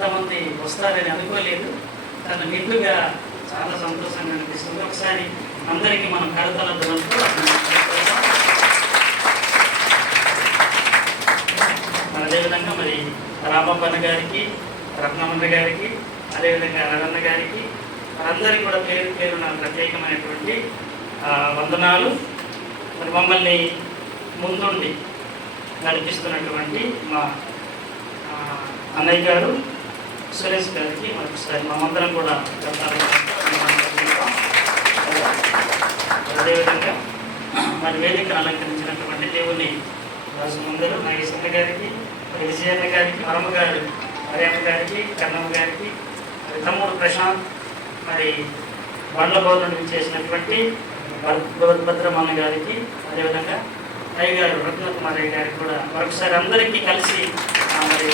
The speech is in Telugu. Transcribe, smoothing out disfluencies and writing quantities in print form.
ఇంతమంది వస్తారని అనుకోలేదు. తన నిండుగా చాలా సంతోషంగా అనిపిస్తుంది. ఒకసారి అందరికీ మనం కడతల దురంతో అదేవిధంగా మరి రామప్పన్న గారికి, రత్నమన్న గారికి, అదేవిధంగా రవణ గారికి, వారందరికీ కూడా పేరు పేరున ప్రత్యేకమైనటువంటి వందనాలు. మరి మమ్మల్ని ముందుండి నడిపిస్తున్నటువంటి మా అన్నయ్య గారు సురేష్ గారికి మరొకసారి మేమందరం కూడా అదేవిధంగా మరి వేదికను అలంకరించినటువంటి దేవుని రాజమందరు నాగేశ్వర గారికి, విజయన్న గారికి, వరమ్మ గారు హరియమ్మ గారికి, కన్నమ్మ గారికి, తమ్ముడు ప్రశాంత్, మరి బండ్ల బోధన చేసినటువంటి భద్రమన్న గారికి, అదేవిధంగా అయ్య గారు రత్నకుమారయ్య గారికి కూడా మరొకసారి అందరికీ కలిసి మరి